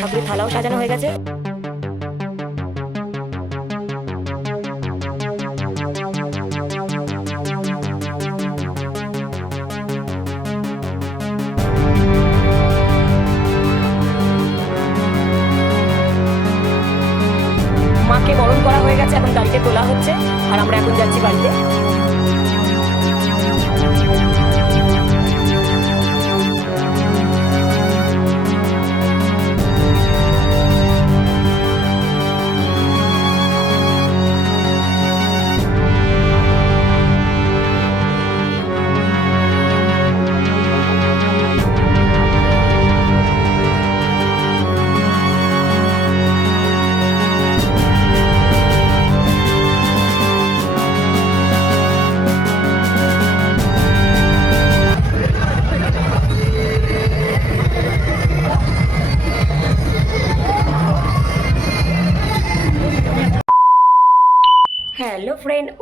ঠাকুরের থালাও সাজানো হয়ে গেছে।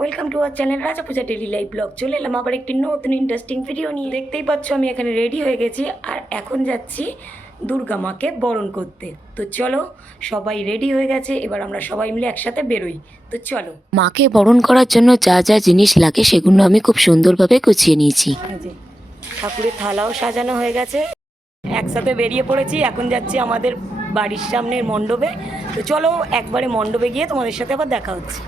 ওয়েলকাম টু আওয়ার চ্যানেল রাজা পূজা ডেলি লাইভ ব্লগ চলে এলাম আবার একটি নতুন ইন্টারেস্টিং ভিডিও নিয়ে। দেখতেই পাচ্ছ আমি এখানে রেডি হয়ে গেছি আর এখন যাচ্ছি দুর্গা মাকে বরণ করতে। তো চলো সবাই রেডি হয়ে গেছে এবার আমরা সবাই মিলে একসাথে বেরোই। তো চলো। মাকে বরণ করার জন্য যা যা জিনিস লাগে সেগুলো আমি খুব সুন্দরভাবে গুছিয়ে নিয়েছি। ঠাকুরের থালাও সাজানো হয়ে গেছে। একসাথে বেরিয়ে পড়েছি এখন যাচ্ছি আমাদের বাড়ির সামনের মণ্ডপে। তো চলো একবারে মণ্ডপে গিয়ে তোমাদের সাথে আবার দেখা হচ্ছে।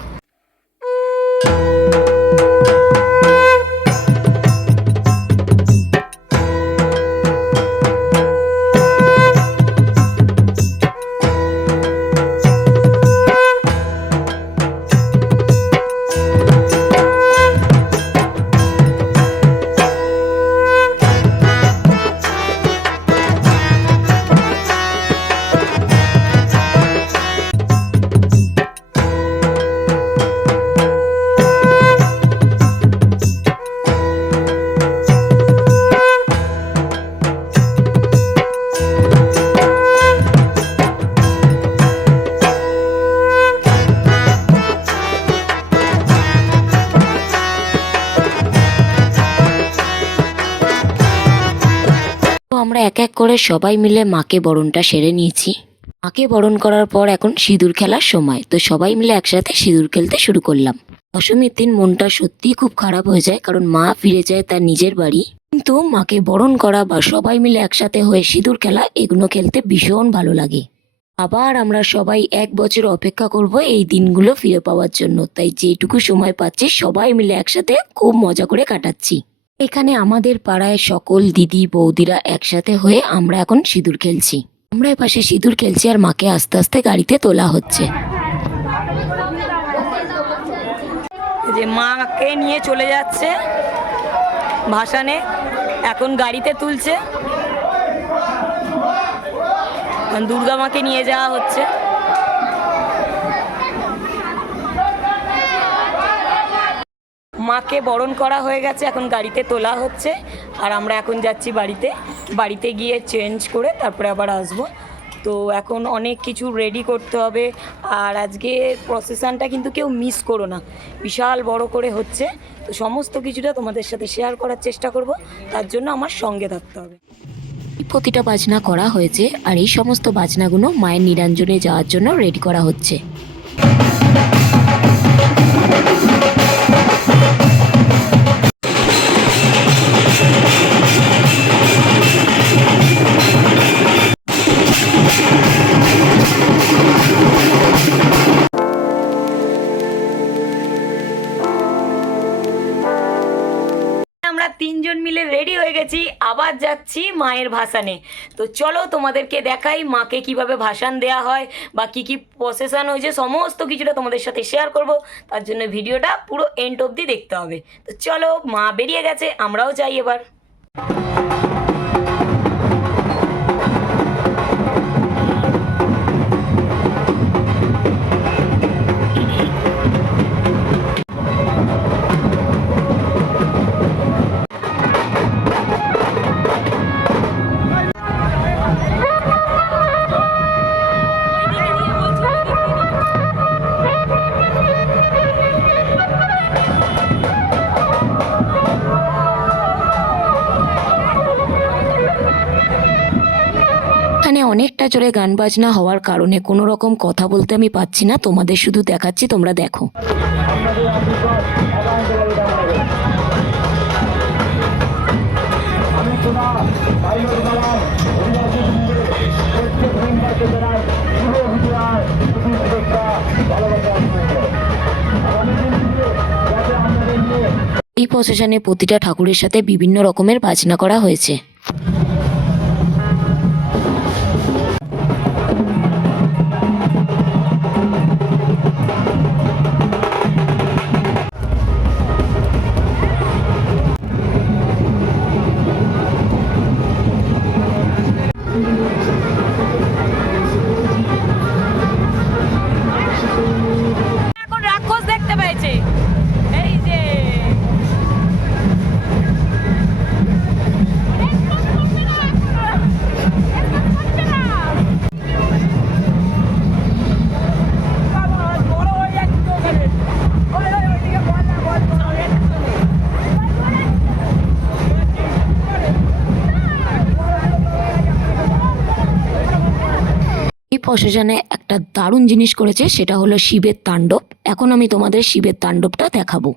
আমরা এক এক করে সবাই মিলে মাকে বরণটা সেরে নিয়েছি। মাকে বরণ করার পর এখন সিঁদুর খেলার সময়, তো সবাই মিলে একসাথে সিঁদুর খেলতে শুরু করলাম। দশমীর দিন মনটা সত্যিই খুব খারাপ হয়ে যায়, কারণ মা ফিরে যায় তার নিজের বাড়ি। কিন্তু মাকে বরণ করা বা সবাই মিলে একসাথে হয়ে সিঁদুর খেলা, এগুলো খেলতে ভীষণ ভালো লাগে। আবার আমরা সবাই এক বছর অপেক্ষা করব এই দিনগুলো ফিরে পাওয়ার জন্য, তাই যেটুকু সময় পাচ্ছি সবাই মিলে একসাথে খুব মজা করে কাটাচ্ছি। এখানে আমাদের পাড়ায় সকল দিদি বৌদিরা একসাথে হয়ে আমরা এখন সিঁদুর খেলছি। আমরা এপাশে সিঁদুর খেলছি আর মাকে আস্তে আস্তে গাড়িতে তোলা হচ্ছে। যে মাকে নিয়ে চলে যাচ্ছে ভাসানে, এখন গাড়িতে তুলছে। দুর্গা মাকে নিয়ে যাওয়া হচ্ছে। মাকে বরণ করা হয়ে গেছে, এখন গাড়িতে তোলা হচ্ছে। আর আমরা এখন যাচ্ছি বাড়িতে। বাড়িতে গিয়ে চেঞ্জ করে তারপরে আবার আসব। তো এখন অনেক কিছু রেডি করতে হবে। আর আজকে প্রসেশনটা কিন্তু কেউ মিস করো না। বিশাল বড় করে হচ্ছে। তো সমস্ত কিছুটা তোমাদের সাথে শেয়ার করার চেষ্টা করব। তার জন্য আমার সঙ্গে থাকতে হবে। প্রতিটা বাজনা করা হয়েছে আর এই সমস্ত বাজনাগুলো মায়ের নিরঞ্জনে যাওয়ার জন্য রেডি করা হচ্ছে। যাচ্ছি মায়ের ভাসানে তো চলো তোমাদেরকে দেখাই মাকে কীভাবে ভাসান দেয়া হয় বা কী কী প্রসেশন হয়েছে, সমস্ত কিছুটা তোমাদের সাথে শেয়ার করব। তার জন্য ভিডিওটা পুরো এন্ড অবধি দেখতে হবে। তো চলো মা বেরিয়ে গেছে, আমরাও যাই এবার। জোরে গান বাজনা হওয়ার কারণে কোনো রকম কথা বলতে আমি পাচ্ছি না। তোমাদের শুধু দেখাচ্ছি, তোমরা দেখো। এই প্রসেশনে প্রতিটা ঠাকুরের সাথে বিভিন্ন রকমের বাজনা করা হয়েছে। এই একটা দারুণ জিনিস করেছে, সেটা হলো শিবের তাণ্ডব। এখন আমি তোমাদের শিবের তাণ্ডবটা দেখাবো।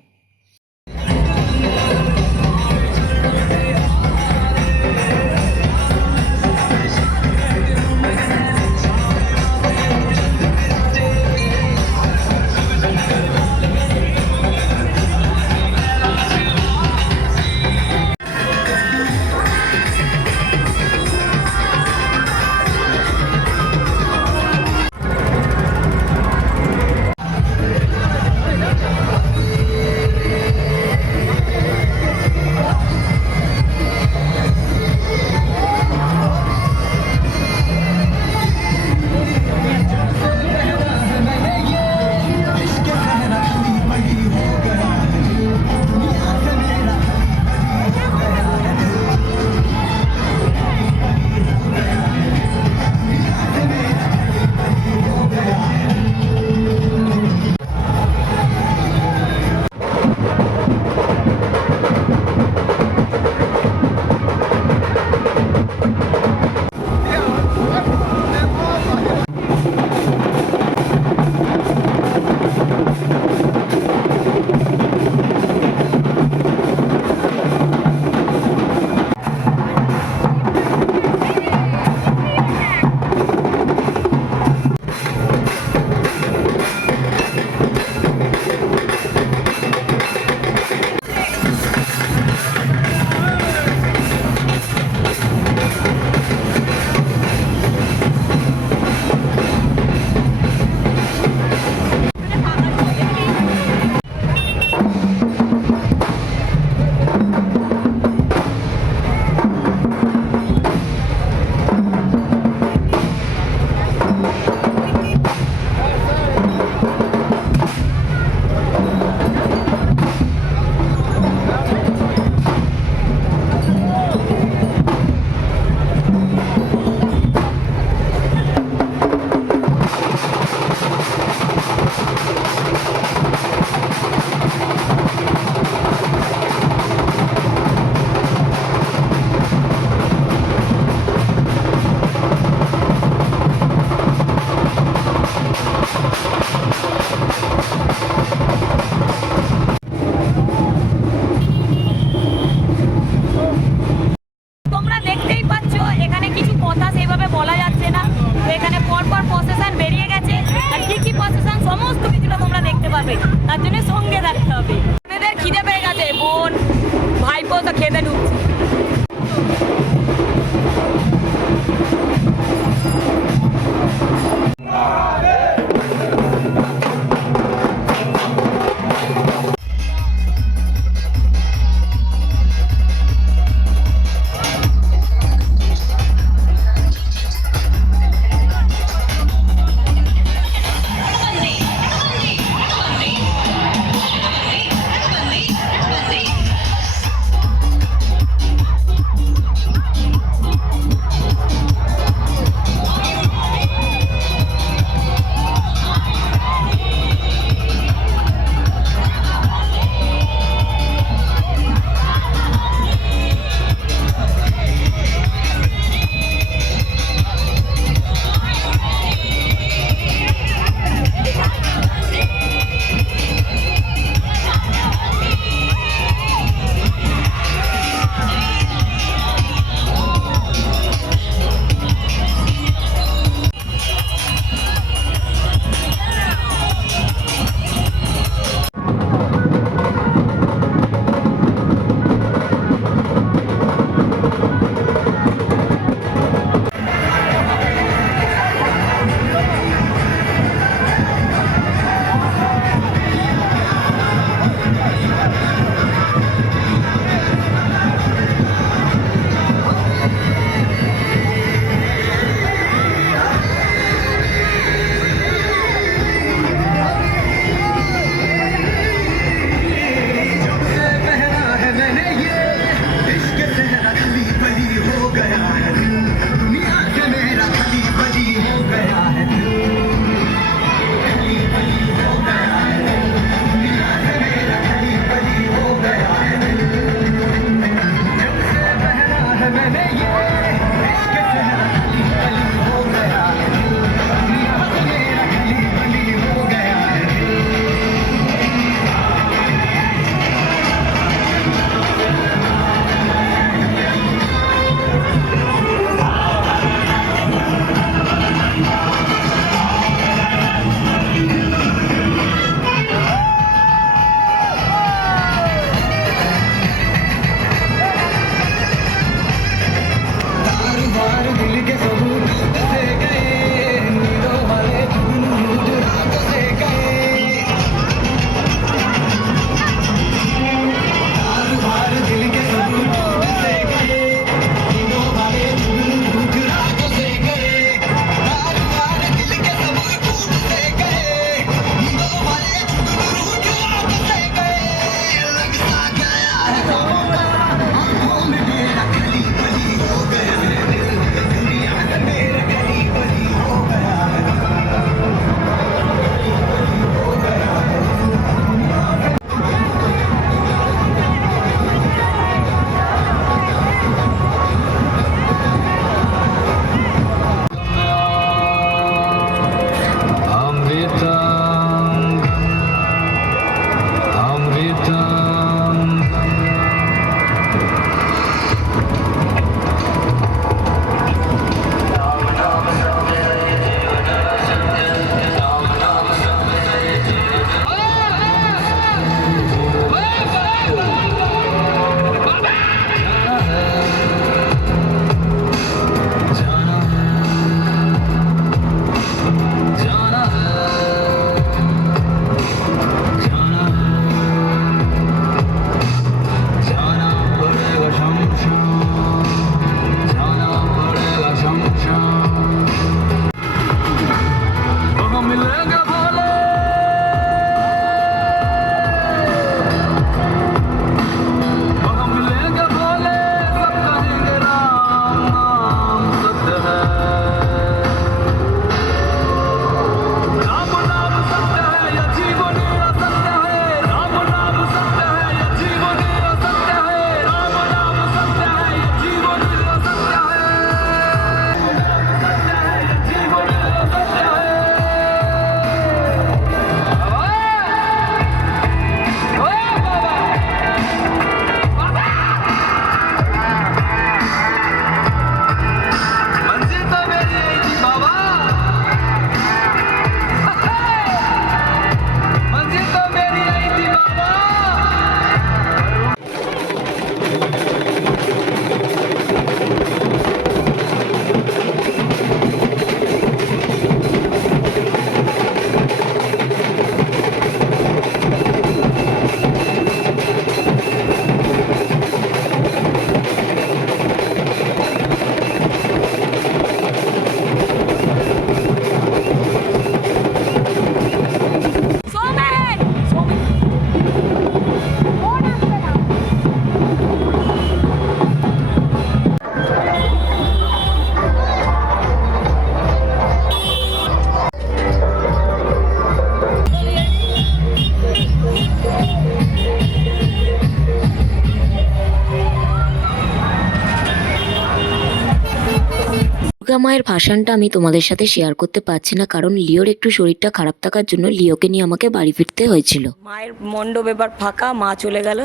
মায়ের ভাসানটা আমি তোমাদের সাথে শেয়ার করতে পারছি না, কারণ লিওর একটু শরীরটা খারাপ থাকার জন্য লিওকে নিয়ে আমাকে বাড়ি ফিরতে হয়েছিল। মায়ের মণ্ডপ এবার ফাঁকা, মা চলে গেল।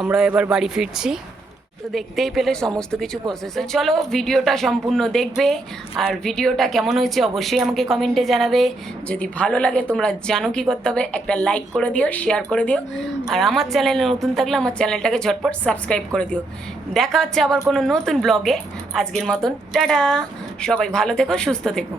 আমরা এবার বাড়ি ফিরছি। তো দেখতেই পেলে সমস্ত কিছু প্রসেস চলো, ভিডিওটা সম্পূর্ণ দেখবে। আর ভিডিওটা কেমন হয়েছে অবশ্যই আমাকে কমেন্টে জানাবে। যদি ভালো লাগে, তোমরা জানো কি করতে হবে। একটা লাইক করে দিও শেয়ার করে দিও। আর আমার চ্যানেলে নতুন থাকলে আমার চ্যানেলটাকে ঝটপট সাবস্ক্রাইব করে দিও। দেখা হচ্ছে আবার কোনো নতুন ব্লগে আজকের মতন, টাটা! সবাই ভালো থেকো, সুস্থ থেকো।